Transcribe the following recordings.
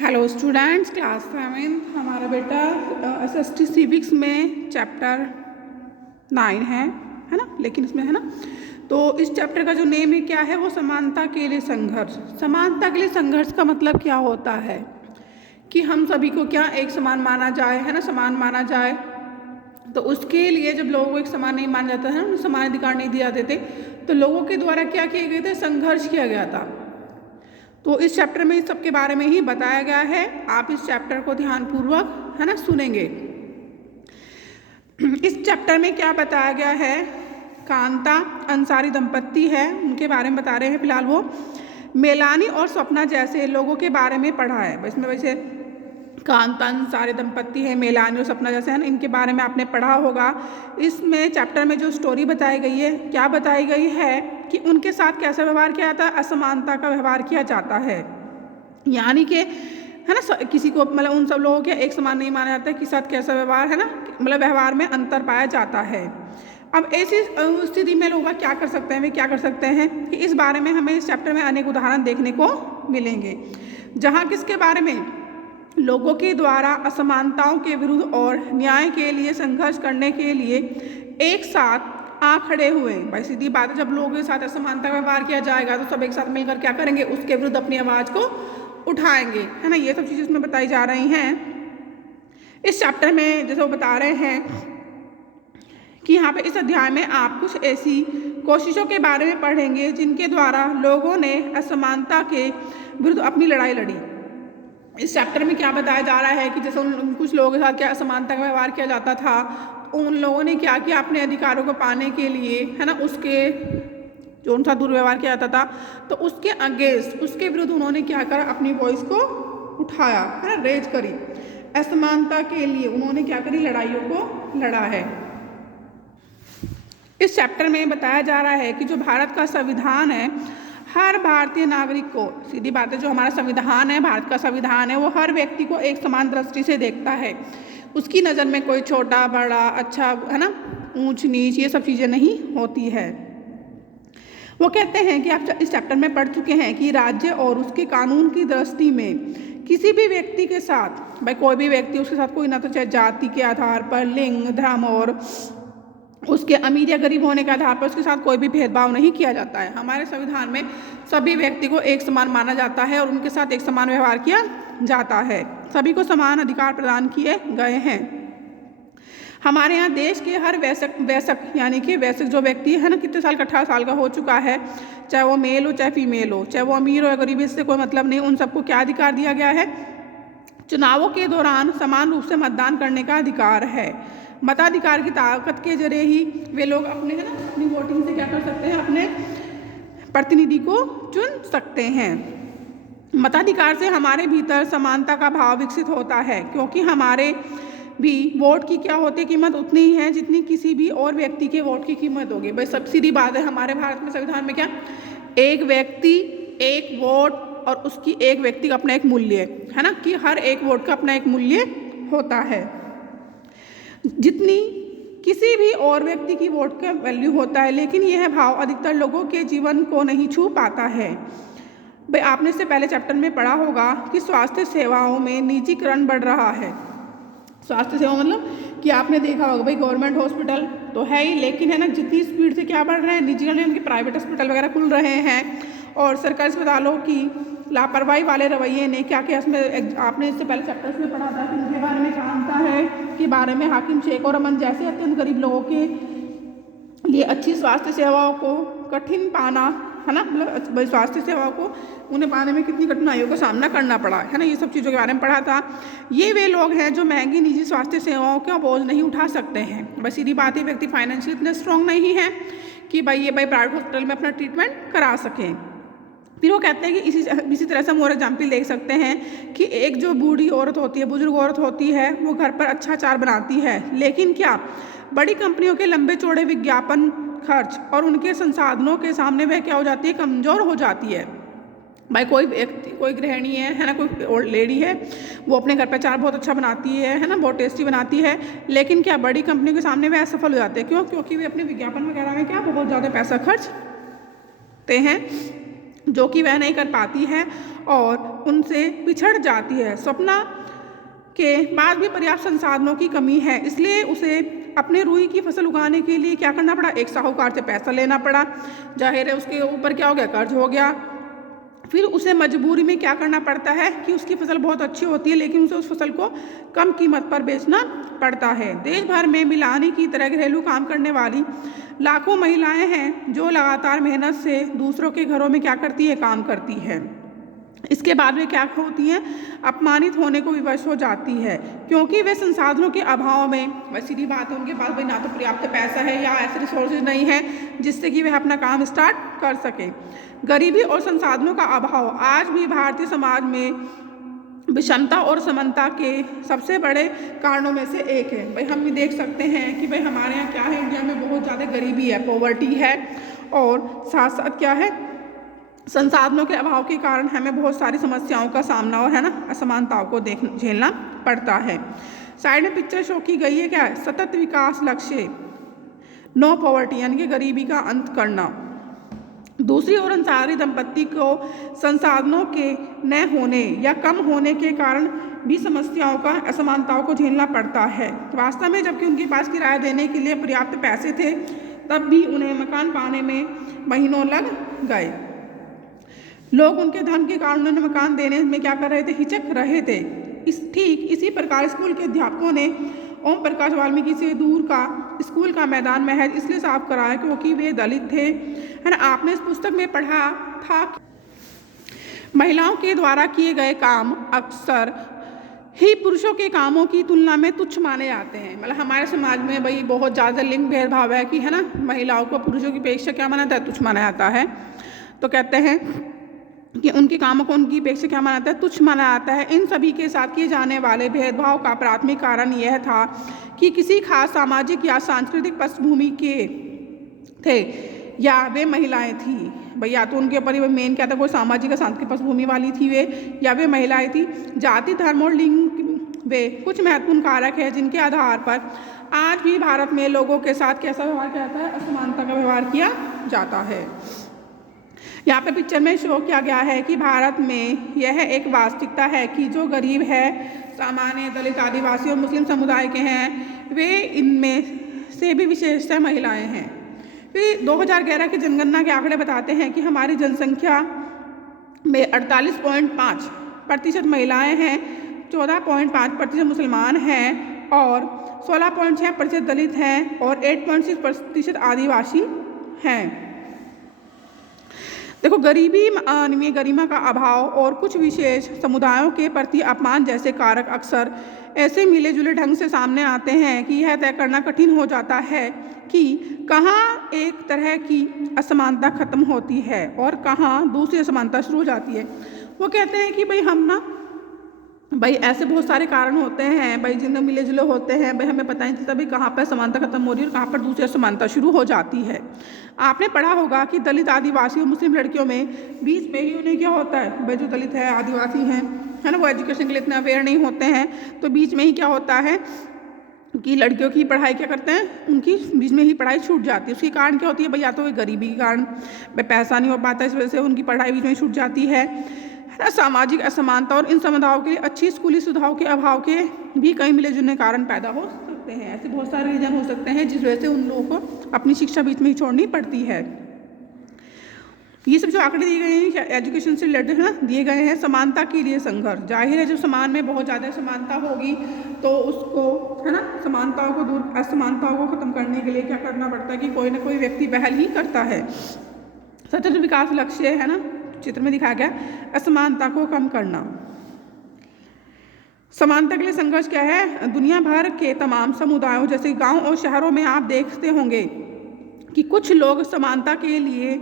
Hello students, class 7 हमारा बेटा SST civics में चैप्टर 9 है ना। लेकिन इसमें है ना, तो इस चैप्टर का जो नेम है क्या है, वो समानता के लिए संघर्ष। समानता के लिए संघर्ष का मतलब क्या होता है कि हम सभी को क्या एक समान माना जाए, है ना, समान माना जाए। तो उसके लिए जब लोगों को एक समान नहीं माना जाता है, उन्हें समान अधिकार नहीं दिए जाते थे, तो लोगों के द्वारा क्या किए गए थे, संघर्ष किया गया था। तो इस चैप्टर में इस सब के बारे में ही बताया गया है। आप इस चैप्टर को ध्यानपूर्वक है ना सुनेंगे। इस चैप्टर में क्या बताया गया है, कांता अंसारी दंपत्ति है, उनके बारे में बता रहे हैं। फिलहाल वो मेलानी और स्वप्ना जैसे लोगों के बारे में पढ़ा है। इसमें वैसे कांता अंसारी दंपत्ति है, मेलानी और स्वप्ना जैसे है ना, इनके बारे में आपने पढ़ा होगा। इसमें चैप्टर में जो स्टोरी बताई गई है, क्या बताई गई है कि उनके साथ कैसा व्यवहार किया जाता है, असमानता का व्यवहार किया जाता है। यानी कि है ना, किसी को मतलब उन सब लोगों के एक समान नहीं माना जाता है, किसी साथ कैसा व्यवहार है ना, मतलब व्यवहार में अंतर पाया जाता है। अब ऐसी स्थिति में लोग क्या कर सकते हैं, वे क्या कर सकते हैं कि इस बारे में हमें इस चैप्टर में अनेक उदाहरण देखने को मिलेंगे, जहाँ किसके बारे में, लोगों के द्वारा असमानताओं के विरुद्ध और न्याय के लिए संघर्ष करने के लिए एक साथ आ खड़े हुए। भाई सीधी बात है, जब लोगों के साथ असमानता का व्यवहार किया जाएगा तो सब एक साथ मिलकर क्या करेंगे, उसके विरुद्ध अपनी आवाज़ को उठाएंगे, है ना। ये सब चीज़ें इसमें बताई जा रही हैं इस चैप्टर में। जैसे वो बता रहे हैं कि यहाँ पे इस अध्याय में आप कुछ ऐसी कोशिशों के बारे में पढ़ेंगे जिनके द्वारा लोगों ने असमानता के विरुद्ध अपनी लड़ाई लड़ी। इस चैप्टर में क्या बताया जा रहा है कि जैसे कुछ लोगों के साथ क्या असमानता का व्यवहार किया जाता था, उन लोगों ने क्या किया, अपने अधिकारों को पाने के लिए है ना, उसके जो उनका दुर्व्यवहार किया जाता था, तो उसके अगेंस्ट, उसके विरुद्ध उन्होंने क्या करा, अपनी वॉइस को उठाया, है ना, रेज करी। असमानता के लिए उन्होंने क्या करी, लड़ाइयों को लड़ा है। इस चैप्टर में बताया जा रहा है कि जो भारत का संविधान है, हर भारतीय नागरिक को, सीधी बात है, जो हमारा संविधान है, भारत का संविधान है, वो हर व्यक्ति को एक समान दृष्टि से देखता है। उसकी नज़र में कोई छोटा बड़ा, अच्छा है ना, ऊंच नीच, ये सब चीज़ें नहीं होती है। वो कहते हैं कि आप इस चैप्टर में पढ़ चुके हैं कि राज्य और उसके कानून की दृष्टि में किसी भी व्यक्ति के साथ, भाई कोई भी व्यक्ति, उसके साथ कोई ना तो चाहे जाति के आधार पर, लिंग, धर्म और उसके अमीर या गरीब होने के आधार पर उसके साथ कोई भी भेदभाव नहीं किया जाता है। हमारे संविधान में सभी व्यक्ति को एक समान माना जाता है और उनके साथ एक समान व्यवहार किया जाता है। सभी को समान अधिकार प्रदान किए गए हैं। हमारे यहाँ देश के हर वयस्क यानी कि वयस्क जो व्यक्ति है ना, कितने साल का, 18 साल का हो चुका है, चाहे वो मेल हो चाहे फीमेल हो, चाहे वो अमीर हो या गरीब, इससे कोई मतलब नहीं, उन सबको क्या अधिकार दिया गया है, चुनावों के दौरान समान रूप से मतदान करने का अधिकार है। मताधिकार की ताकत के जरिए ही वे लोग अपने है ना, अपनी वोटिंग से क्या कर सकते हैं, अपने प्रतिनिधि को चुन सकते हैं। मताधिकार से हमारे भीतर समानता का भाव विकसित होता है, क्योंकि हमारे भी वोट की क्या होती है, कीमत उतनी ही है जितनी किसी भी और व्यक्ति के वोट की कीमत होगी। भाई सब सीधी बात है, हमारे भारत में संविधान में क्या, एक व्यक्ति एक वोट और उसकी एक व्यक्ति का अपना एक मूल्य है ना, कि हर एक वोट का अपना एक मूल्य होता है। जितनी किसी भी और व्यक्ति की वोट का वैल्यू होता है, लेकिन यह भाव अधिकतर लोगों के जीवन को नहीं छू पाता है। भाई आपने इससे पहले चैप्टर में पढ़ा होगा कि स्वास्थ्य सेवाओं में निजीकरण बढ़ रहा है। स्वास्थ्य सेवा मतलब कि आपने देखा होगा, भाई गवर्नमेंट हॉस्पिटल तो है ही, लेकिन है ना, जितनी स्पीड से क्या बढ़ रहे हैं, निजीकरण, उनके प्राइवेट हॉस्पिटल वगैरह खुल रहे हैं। और सरकारी अस्पतालों की लापरवाही वाले रवैये ने क्या किया, इसमें आपने इससे पहले चैप्टर्स में पढ़ा था कि उनके बारे में जानता है कि बारे में हाकिम शेख और अमन जैसे अत्यंत गरीब लोगों के लिए अच्छी स्वास्थ्य सेवाओं को कठिन पाना, है ना, मतलब स्वास्थ्य सेवाओं को उन्हें पाने में कितनी कठिनाइयों का सामना करना पड़ा, है ना, ये सब चीज़ों के बारे में पढ़ा था। ये वे लोग हैं जो महंगी निजी स्वास्थ्य सेवाओं का बोझ नहीं उठा सकते हैं। बस सीधी बात है, व्यक्ति फाइनेंशियल इतने स्ट्रॉन्ग नहीं है कि भाई प्राइवेट हॉस्पिटल में अपना ट्रीटमेंट करा सकें। फिर वो कहते हैं कि इसी तरह से हम और एग्जाम्पल देख सकते हैं कि एक जो बूढ़ी औरत होती है, बुजुर्ग औरत होती है, वो घर पर अच्छा अचार बनाती है, लेकिन क्या बड़ी कंपनियों के लंबे चौड़े विज्ञापन खर्च और उनके संसाधनों के सामने वह क्या हो जाती है, कमज़ोर हो जाती है। भाई कोई व्यक्ति, कोई गृहिणी है ना, कोई ओल्ड लेडी है, वो अपने घर पर अचार बहुत अच्छा बनाती है ना, बहुत टेस्टी बनाती है, लेकिन क्या बड़ी कंपनियों के सामने वह असफल हो जाते हैं। क्यों? क्योंकि वे अपने विज्ञापन वगैरह में क्या बहुत ज़्यादा पैसा खर्चते हैं। जो कि वह नहीं कर पाती है और उनसे पिछड़ जाती है। स्वप्ना के पास भी पर्याप्त संसाधनों की कमी है, इसलिए उसे अपने रुई की फसल उगाने के लिए क्या करना पड़ा, एक साहूकार से पैसा लेना पड़ा। जाहिर है उसके ऊपर क्या हो गया, कर्ज हो गया। फिर उसे मजबूरी में क्या करना पड़ता है कि उसकी फसल बहुत अच्छी होती है लेकिन उसे उस फसल को कम कीमत पर बेचना पड़ता है। देश भर में मिलानी की तरह घरेलू काम करने वाली लाखों महिलाएं हैं जो लगातार मेहनत से दूसरों के घरों में क्या करती है, काम करती है। इसके बाद वे क्या होती हैं, अपमानित होने को विवश हो जाती है क्योंकि वे संसाधनों के अभाव में, वह सीधी बात है उनके पास भाई ना तो पर्याप्त पैसा है या ऐसे रिसोर्सेज नहीं है जिससे कि वह अपना काम स्टार्ट कर सके। गरीबी और संसाधनों का अभाव आज भी भारतीय समाज में विषमता और समानता के सबसे बड़े कारणों में से एक है। भाई हम भी देख सकते हैं कि भाई हमारे यहाँ क्या है, इंडिया में बहुत ज़्यादा गरीबी है, पॉवर्टी है और साथ साथ क्या है, संसाधनों के अभाव के कारण हमें बहुत सारी समस्याओं का सामना और है ना असमानताओं को झेलना पड़ता है। साइड में पिक्चर शो की गई है, क्या है, सतत विकास लक्ष्य, नो पॉवर्टी यानी कि गरीबी का अंत करना। दूसरी ओर अंसारी दंपत्ति को संसाधनों के न होने या कम होने के कारण भी समस्याओं का असमानताओं को झेलना पड़ता है। वास्तव में जबकि उनके पास किराया देने के लिए पर्याप्त पैसे थे तब भी उन्हें मकान पाने में महीनों लग गए। लोग उनके धन के कारण उन्हें मकान देने में क्या कर रहे थे, हिचक रहे थे। ठीक इसी प्रकार स्कूल के अध्यापकों ने ओम प्रकाश वाल्मीकि से दूर का स्कूल का मैदान महज इसलिए साफ कराया क्योंकि वे दलित थे, है ना। आपने इस पुस्तक में पढ़ा था महिलाओं के द्वारा किए गए काम अक्सर ही पुरुषों के कामों की तुलना में तुच्छ माने जाते हैं। मतलब हमारे समाज में भाई बहुत ज़्यादा लिंग भेदभाव है कि है ना, महिलाओं को पुरुषों की अपेक्षा क्या माना जाता है, तुच्छ माना जाता है। तो कहते हैं कि उनके कामों को उनकी अपेक्षा क्या माना जाता है, तुच्छ माना जाता है। इन सभी के साथ किए जाने वाले भेदभाव का प्राथमिक कारण यह था कि किसी खास सामाजिक या सांस्कृतिक पृष्ठभूमि के थे या वे महिलाएं थी। भाई या तो उनके ऊपर ही मेन क्या था, कोई सामाजिक या सांस्कृतिक पृष्ठभूमि वाली थी वे, या वे महिलाएं थी। जाति, धर्म और लिंग वे कुछ महत्वपूर्ण कारक है जिनके आधार पर आज भी भारत में लोगों के साथ कैसा व्यवहार किया जाता है, असमानता का व्यवहार किया जाता है। यहाँ पे पिक्चर में शो किया गया है कि भारत में यह एक वास्तविकता है कि जो गरीब है, सामान्य, दलित, आदिवासी और मुस्लिम समुदाय के हैं, वे इनमें से भी विशेषतः महिलाएं हैं। फिर 2011 की जनगणना के आंकड़े बताते हैं कि हमारी जनसंख्या में 48.5% महिलाएं हैं, 14.5% मुसलमान हैं और 16.6% दलित हैं और 8.6% आदिवासी हैं। देखो, गरीबी, अनियमित गरिमा का अभाव और कुछ विशेष समुदायों के प्रति अपमान जैसे कारक अक्सर ऐसे मिले जुले ढंग से सामने आते हैं कि यह तय करना कठिन हो जाता है कि कहाँ एक तरह की असमानता खत्म होती है और कहाँ दूसरी असमानता शुरू हो जाती है। वो कहते हैं कि भाई हम ना भाई ऐसे बहुत सारे कारण होते हैं भाई जिनमें मिले जुले होते हैं, भाई हमें पता नहीं चलता भाई कहाँ पर समानता खत्म हो रही है और कहाँ पर दूसरी समानता शुरू हो जाती है। आपने पढ़ा होगा कि दलित, आदिवासी और मुस्लिम लड़कियों में बीच में ही उन्हें क्या होता है, भाई जो दलित है, आदिवासी हैं, है ना, वो एजुकेशन के लिए इतना अवेयर नहीं होते हैं, तो बीच में ही क्या होता है कि लड़कियों की पढ़ाई क्या करते हैं, उनकी बीच में ही पढ़ाई छूट जाती है। उसकी कारण क्या होती है भाई, या तो गरीबी के कारण भाई पैसा नहीं हो पाता, इस वजह से उनकी पढ़ाई बीच में छूट जाती है। सामाजिक असमानता और इन समुदायों के लिए अच्छी स्कूली सुविधाओं के अभाव के भी कई मिले जुले कारण पैदा हो सकते हैं। ऐसे बहुत सारे रीजन हो सकते हैं जिस वजह से उन लोगों को अपनी शिक्षा बीच में ही छोड़नी पड़ती है। ये सब जो आंकड़े दिए गए हैं एजुकेशन से रिलेटेड है ना, दिए गए हैं। समानता के लिए संघर्ष, जाहिर है जब समाज में बहुत ज़्यादा समानता होगी तो उसको है ना, समानताओं को दूर, असमानताओं को खत्म करने के लिए क्या करना पड़ता है कि कोई ना कोई व्यक्ति पहल ही करता है। सतत विकास लक्ष्य है ना, चित्र में दिखाया गया, असमानता को कम करना। समानता के लिए संघर्ष क्या है, दुनिया भर के तमाम समुदायों जैसे गांव और शहरों में आप देखते होंगे कि कुछ लोग समानता के लिए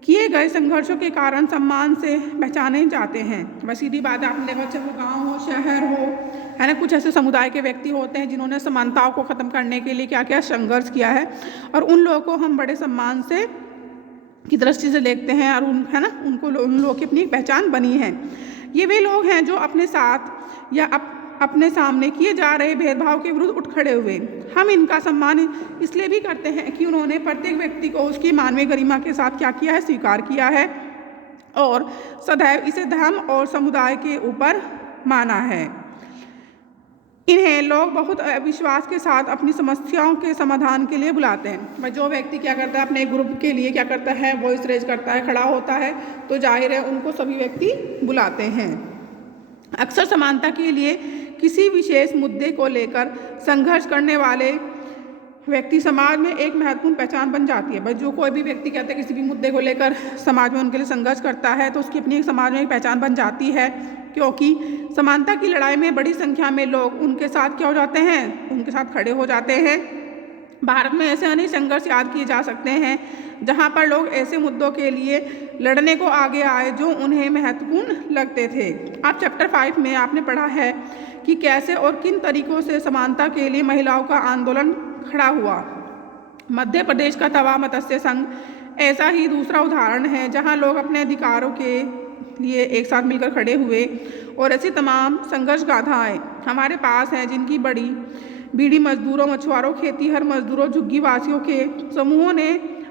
किए गए संघर्षों के कारण सम्मान से पहचाने जाते हैं। बस सीधी बात है, आपने देखा चाहे वो गाँव हो, शहर हो, है ना, कुछ ऐसे समुदाय के व्यक्ति होते हैं जिन्होंने समानताओं को ख़त्म करने के लिए क्या क्या संघर्ष किया है और उन लोगों को हम बड़े सम्मान से की दृष्टि से देखते हैं और उन है ना, उनको उन लोगों की अपनी एक पहचान बनी है। ये वे लोग हैं जो अपने साथ या अपने सामने किए जा रहे भेदभाव के विरुद्ध उठ खड़े हुए। हम इनका सम्मान इसलिए भी करते हैं कि उन्होंने प्रत्येक व्यक्ति को उसकी मानवीय गरिमा के साथ क्या किया है, स्वीकार किया है और सदैव इसे धर्म और समुदाय के ऊपर माना है। इन्हें लोग बहुत विश्वास के साथ अपनी समस्याओं के समाधान के लिए बुलाते हैं। भाई जो व्यक्ति क्या करता है अपने ग्रुप के लिए क्या करता है, वॉइस रेज करता है, खड़ा होता है, तो जाहिर है उनको सभी व्यक्ति बुलाते हैं। अक्सर समानता के लिए किसी विशेष मुद्दे को लेकर संघर्ष करने वाले व्यक्ति समाज में एक महत्वपूर्ण पहचान बन जाती है। भाई जो कोई भी व्यक्ति कहते हैं किसी भी मुद्दे को लेकर समाज में उनके लिए संघर्ष करता है तो उसकी अपनी एक समाज में एक पहचान बन जाती है, क्योंकि समानता की लड़ाई में बड़ी संख्या में लोग उनके साथ क्या हो जाते हैं, उनके साथ खड़े हो जाते हैं। भारत में ऐसे अनेक संघर्ष याद किए जा सकते हैं जहां पर लोग ऐसे मुद्दों के लिए लड़ने को आगे आए जो उन्हें महत्वपूर्ण लगते थे। आप चैप्टर 5 में आपने पढ़ा है कि कैसे और किन तरीकों से समानता के लिए महिलाओं का आंदोलन खड़ा हुआ। मध्य प्रदेश का तवा मत्स्य संघ ऐसा ही दूसरा उदाहरण है जहां लोग अपने अधिकारों के लिए एक साथ मिलकर खड़े हुए, और ऐसी तमाम संघर्ष गाथाएं हमारे पास हैं जिनकी बीड़ी मजदूरों, मछुआरों, खेतीहर मजदूरों, झुग्गी वासियों के समूहों ने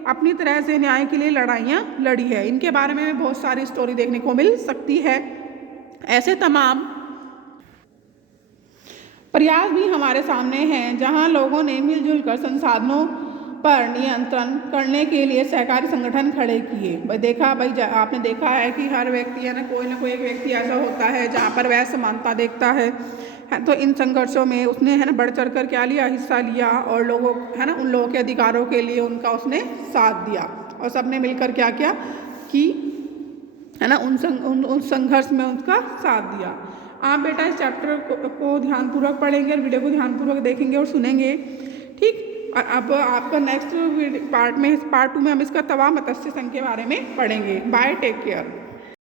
अपनी तरह से न्याय के लिए लड़ाइयाँ लड़ी है। इनके बारे में बहुत सारी स्टोरी देखने को मिल सकती है। ऐसे तमाम प्रयास भी हमारे सामने हैं जहां लोगों ने मिलजुल कर संसाधनों पर नियंत्रण करने के लिए सहकारी संगठन खड़े किए। आपने देखा है कि हर व्यक्ति है ना कोई एक व्यक्ति ऐसा होता है जहाँ पर वह समानता देखता है, तो इन संघर्षों में उसने है ना बढ़ चढ़ कर क्या लिया, हिस्सा लिया, और लोगों है ना उन लोगों के अधिकारों के लिए उनका उसने साथ दिया, और सबने मिलकर क्या किया कि है ना उन संघर्ष में उनका साथ दिया। आप बेटा इस चैप्टर को ध्यानपूर्वक पढ़ेंगे और वीडियो को ध्यानपूर्वक देखेंगे और सुनेंगे, ठीक। और अब आपका नेक्स्ट पार्ट 2 में हम इसका तवा मत्स्य संघ के बारे में पढ़ेंगे। Bye, take care.